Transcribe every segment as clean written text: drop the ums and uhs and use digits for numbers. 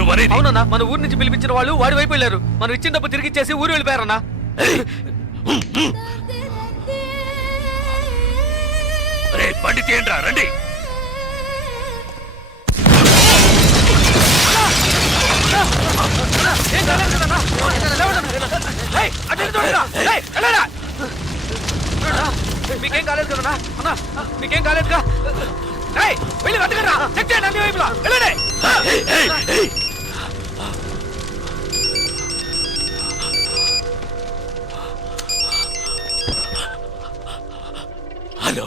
నువ్వనేది? అవునన్నా, మన ఊరు నుంచి పిలిపించిన వాళ్ళు వాడి వైపు వెళ్ళారు. మనం ఇచ్చిన డబ్బు తిరిగి ఇచ్చేసి ఊరు వెళ్ళిపోయారన్నా. రే బండి తీయండిరా, రండి. మీకేం కాలేదు కదన్నా? అన్నా మీకేం కాలేదుగా? వెళ్ళి వెతకరా, చెక్ చేయండి అన్ని వైపులా. వెళ్ళండి. హలో,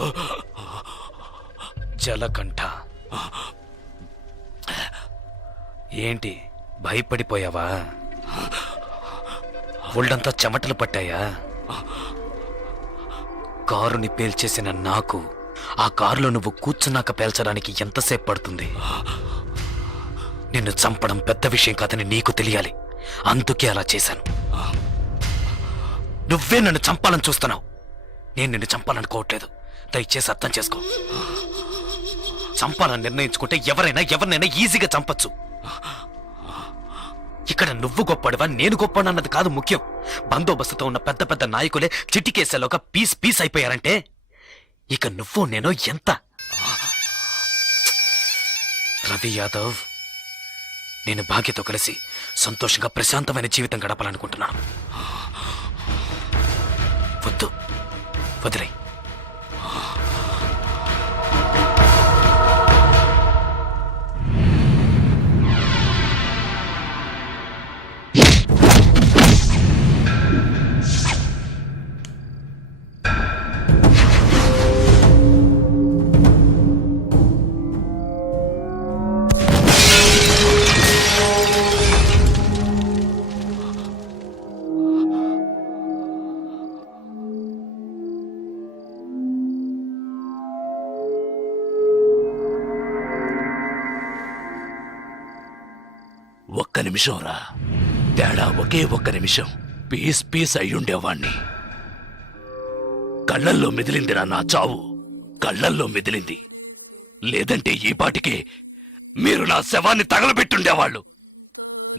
జలకంఠ, ఏంటి భయపడిపోయావా? ఒళ్ళంతా చెమటలు పట్టాయా? కారుని పేల్చేసిన నాకు ఆ కారులో నువ్వు కూర్చున్నాక పేల్చడానికి ఎంతసేపు పడుతుంది? నిన్ను చంపడం పెద్ద విషయం కాదని నీకు తెలియాలి, అందుకే అలా చేశాను. నువ్వే నన్ను చంపాలని చూస్తున్నావు, నేను నిన్ను చంపాలనుకోవట్లేదు. దయచేసి అర్థం చేసుకో. చంపాలని నిర్ణయించుకుంటే ఎవరినైనా ఈజీగా చంపచ్చు. ఇక్కడ నువ్వు గొప్పడివా నేను గొప్పడన్నది కాదు ముఖ్యం. బందోబస్తుతో ఉన్న పెద్ద పెద్ద నాయకులే చిటికేసేలోగా పీస్ అయిపోయారంటే ఇక నువ్వు నేను ఎంత? రవి యాదవ్, నేను భాగ్యతో కలిసి సంతోషంగా ప్రశాంతమైన జీవితం గడపాలనుకుంటున్నాను. వద్దు, వదిలే. ఒక్క నిమిషం రా, తేడా ఒకే ఒక్క నిమిషం. పీస్ అయ్యుండేవాణ్ణి. కళ్ళల్లో మెదిలిందిరా నా చావు, కళ్ళల్లో మెదిలింది. లేదంటే ఈ పాటికి మీరు నా శవాన్ని తగలబెట్టుండేవాళ్ళు.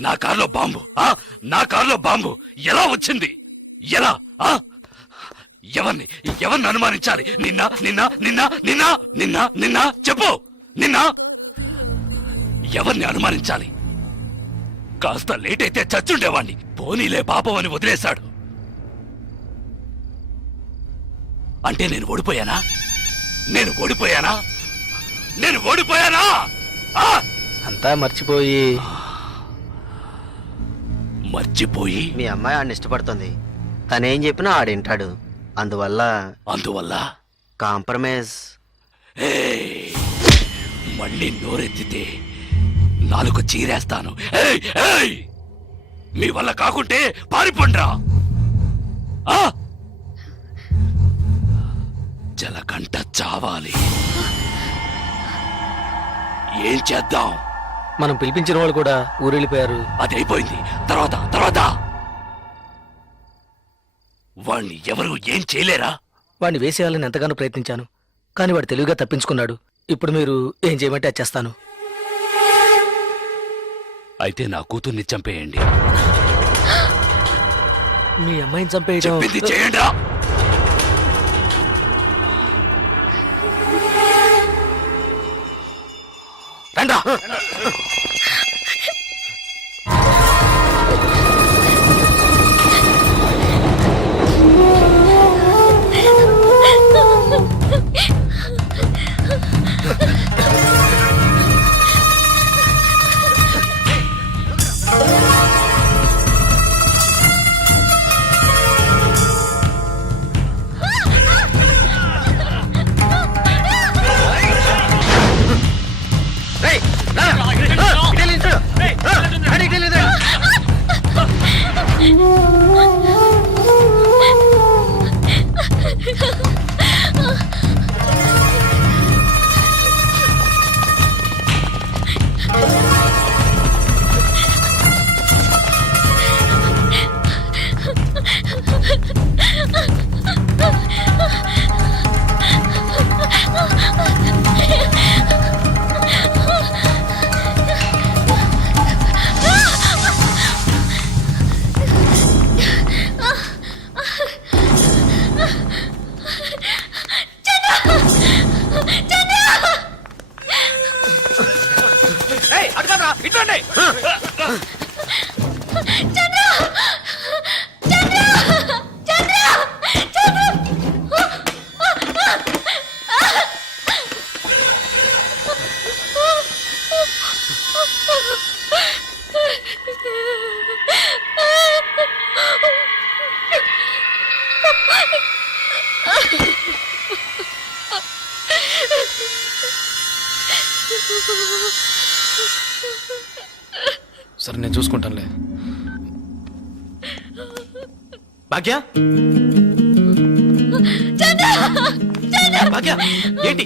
నా కారులో బాంబు ఎలా వచ్చింది? ఎలా? ఎవరిని అనుమానించాలి? నిన్న చెప్పు. ఎవరిని అనుమానించాలి? కాస్త లేట్ అయితే చచ్చుండేవాణ్ణి. పోనీలే పాపం అని వదిలేశాడు. అంటే నేను ఓడిపోయానా? అంతా మర్చిపోయి మీ అమ్మాయి ఆడిని ఇష్టపడుతుంది. తనేం చెప్పినా ఆడింటాడు. అందువల్ల కాంప్రమైజ్. మళ్ళీ నోరెత్తితే నాలుగు చీరేస్తాను. మీ వల్ల కాకుంటే పారిపోండ్రా. జలకంఠ చావాలి. ఏం చేద్దాం? మనం పిలిపించిన వాళ్ళు కూడా ఊరెళ్ళిపోయారు. అది అయిపోయింది. తర్వాత వాణ్ణి ఎవరు ఏం చేయలేరా? వాడిని వేసేయాలని ఎంతగానో ప్రయత్నించాను, కానీ వాడు తెలివిగా తప్పించుకున్నాడు. ఇప్పుడు మీరు ఏం చేయమంటే అది చేస్తాను. అయితే నా కూతుర్ని చంపేయండి. మీ అమ్మాయిని చంపేయడం చెప్పింది చేయండి. రండా. ఇట్లాండి సరే నేను చూసుకుంటానులే. భాగ్య భాగ్య ఏంటి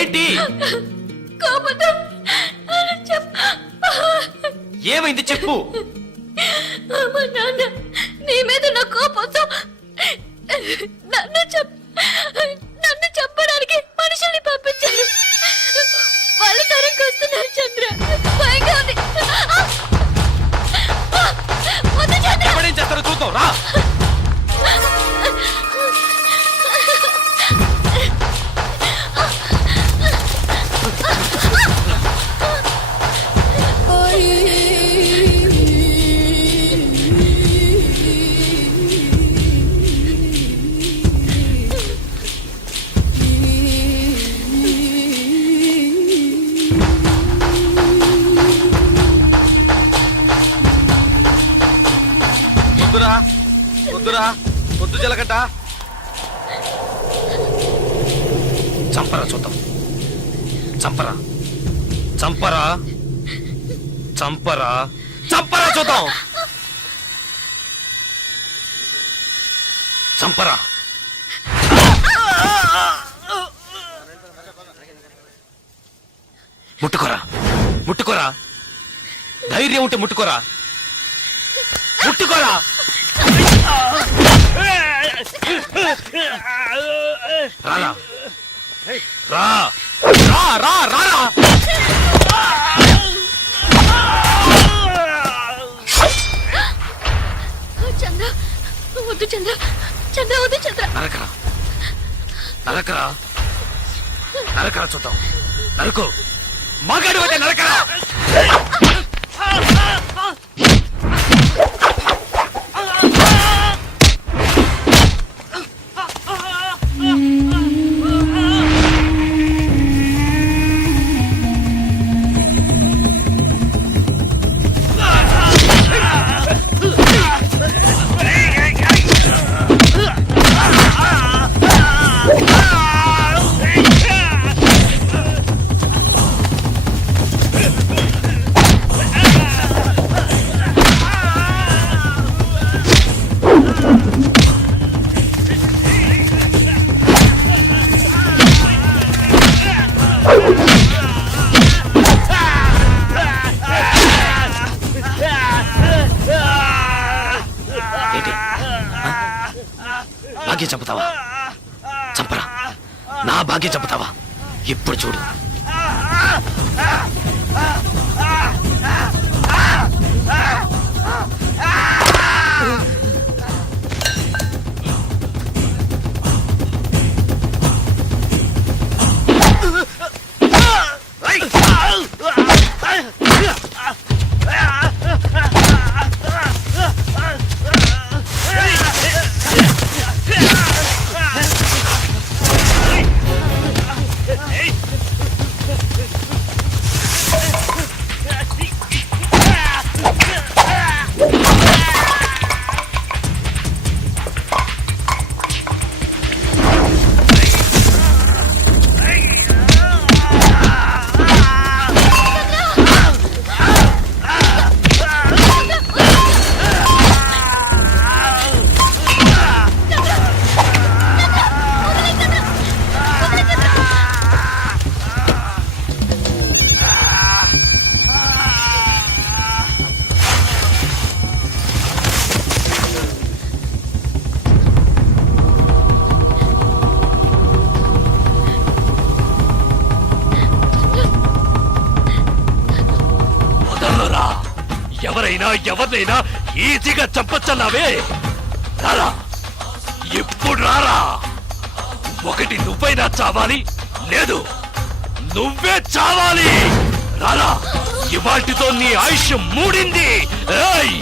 ఏంటి ఏమైంది చెప్పు. నీ మీద నా కోపంతో నన్ను చెప్పడానికి మనుషుల్ని పంపించారు. వాళ్ళు తరుకు వస్తున్నారు చంద్ర. భయంగా ఉంది. వద్దు చంద్ర. ఎవడేం చేస్తారో చూద్దాం రా. వద్దురా వద్దు జలగంట. చంపరా చూద్దాం. చంపరా చంపరా చంపరా చంపరా చూద్దాం. చంపరా. ముట్టుకోరా ముట్టుకోరా. ధైర్యం ఉంటే ముట్టుకోరా. ముట్టుకోరా. రారా రా రా రా రా. చంద్ర వద్దు చంద్ర. చంద్ర వద్దు చంద్ర. నరకరా నరకరా నరకరా చూద్దాం. నరకు మగాడు అయితే నరకరా. భాగ్యం చంపుతావా? చంపరా. నా భాగ్యం చంపుతావా? ఇప్పుడు చూడు. ఎవరినైనా ఈజీగా చంపచ్చన్నావే. రారా ఇప్పుడు రారా. ఒకటి నువ్వైనా చావాలి, లేదు నువ్వే చావాలి. రారా, ఇవాటితో నీ ఆయుష్ మూడింది. ఏయ్!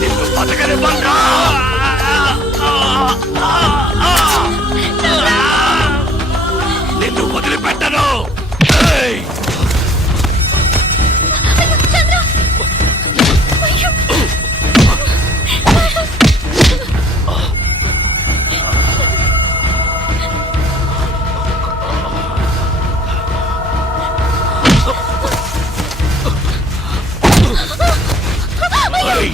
నిన్ను బతకనివ్వనురా. నిన్ను వదిలిపెట్టను. ఏయ్! ఏయ్!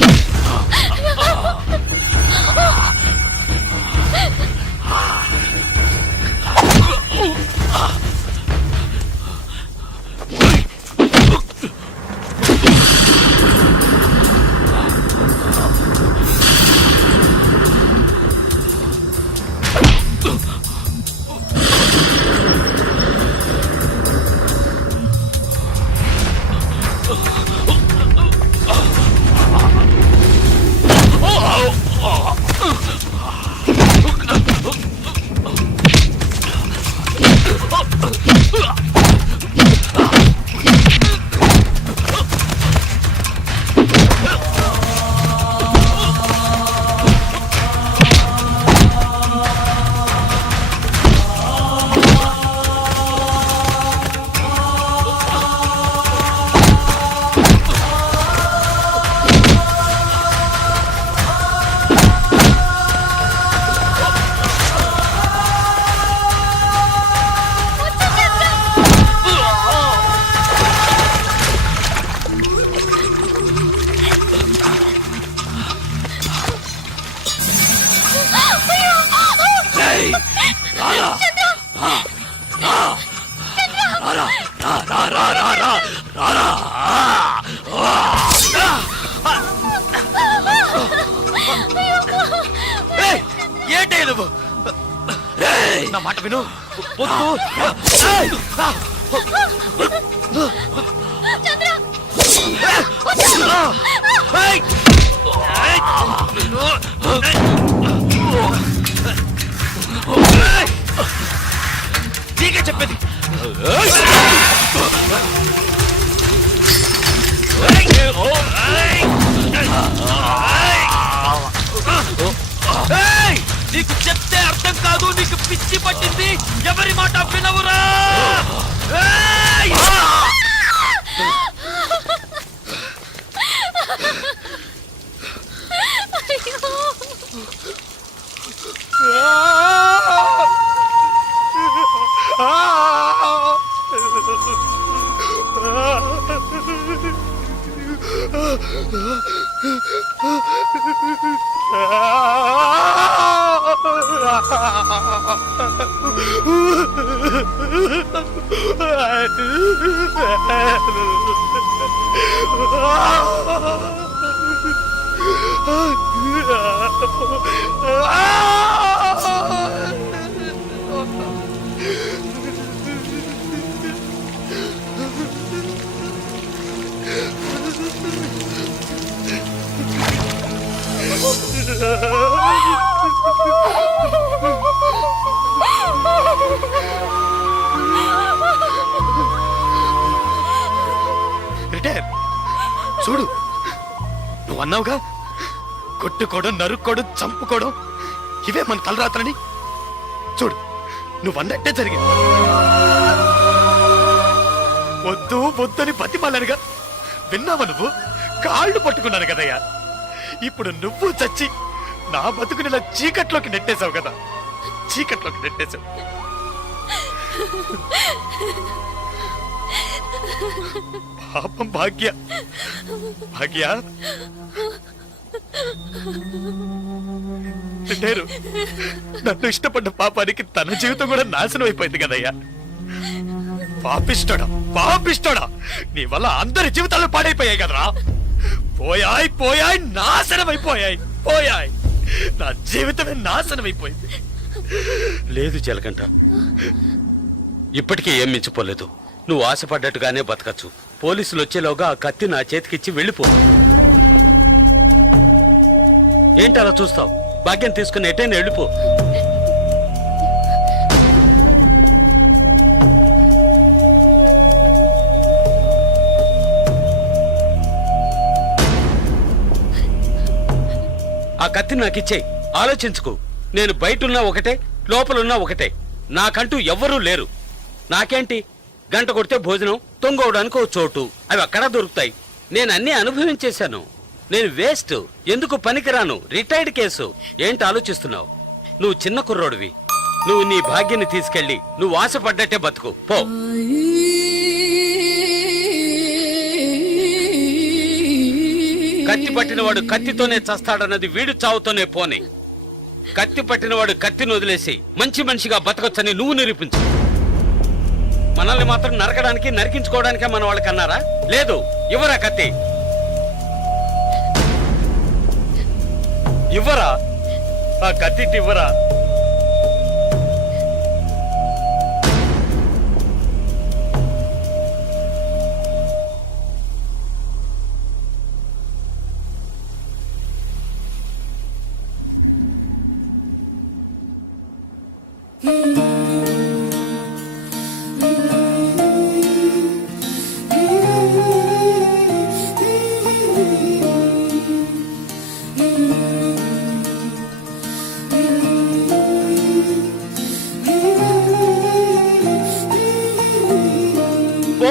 ఏయ్! రారా. రారా, రా, రా, రా, రా, రా, రారా. ఏయ్, ఏంటే నువ్వు? ఏయ్! నా మాట విను. వద్దు. ఏయ్! ఏయ్! నీకే చెప్పేది. ఏయ్! నీకు చెప్తే అర్థం కాదు, నీకు పిచ్చి పట్టింది. ఎవరి మాట వినవురా? ఏయ్! రిటైర్. చూడు, నువ్వు అన్నావుగా, కొట్టుకోవడం, నరుక్కోవడం, చంపుకోవడం ఇవే మన తలరాత్రని. చూడు, నువ్వు అన్నట్టే జరిగింది. వద్దు వద్దని బతిమాలనుగా విన్నావా నువ్వు? కాళ్ళు పట్టుకున్నాను కదయ్యా. ఇప్పుడు నువ్వు చచ్చి నా బతుకుని ఇలా చీకట్లోకి నెట్టేశావు కదా, చీకట్లోకి నెట్టేశావు. పాపం భాగ్య, భాగ్య రిటైరు. నన్ను ఇష్టపడ్డ పాపానికి తన జీవితం కూడా నాశనం అయిపోయింది కదయ్యా. పాపిష్టోడా, పాపిష్టోడా, నీ వల్ల అందరి జీవితాలు పాడైపోయాయి కదరా. పోయాయి పోయాయి, నాశనం అయిపోయాయి, పోయాయి. నా జీవితమే నాశనమైపోయింది. లేదు జలకంఠ, ఇప్పటికీ ఏం మించిపోలేదు. నువ్వు ఆశపడ్డట్టుగానే బతకచ్చు. పోలీసులు వచ్చేలోగా ఆ కత్తి నా చేతికిచ్చి వెళ్ళిపో. ఏంటి అలా చూస్తావు? భాగ్యం తీసుకుని ఎటైనా వెళ్ళిపో. ఆ కత్తి నాకిచ్చేయి. ఆలోచించుకో. నేను బయటున్నా ఒకటే, లోపలున్నా ఒకటే. నాకంటూ ఎవ్వరూ లేరు. నాకేంటి, గంట కొడితే భోజనం, తొంగవడానికి ఓ చోటు, అవి అక్కడా దొరుకుతాయి. నేను అన్నీ అనుభవించేశాను. నేను వేస్ట్, ఎందుకు పనికిరాను, రిటైర్డ్ కేసు. ఏంటి ఆలోచిస్తున్నావు? నువ్వు చిన్న కుర్రోడివి. నువ్వు నీ భాగ్యాన్ని తీసుకెళ్ళి నువ్వు ఆశపడ్డట్టే బతుకు పో. కత్తి పట్టినవాడు కత్తితోనే చస్తాడన్నది వీడు చావుతోనే పోనే. కత్తి పట్టినవాడు కత్తిని వదిలేసి మంచి మనిషిగా బతకొచ్చని నువ్వు నిరూపించు. మనల్ని మాత్రం నరకడానికి, నరికించుకోవడానికే మన వాళ్ళకి అన్నారా? లేదు. ఇవ్వరా కత్తి, ఇవ్వరా ఆ కత్తి, ఇవ్వరా. పో.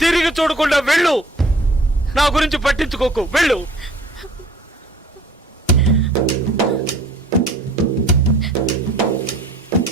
తిరిగి చూడకుండా వెళ్ళు. నా గురించి పట్టించుకోకు, వెళ్ళు.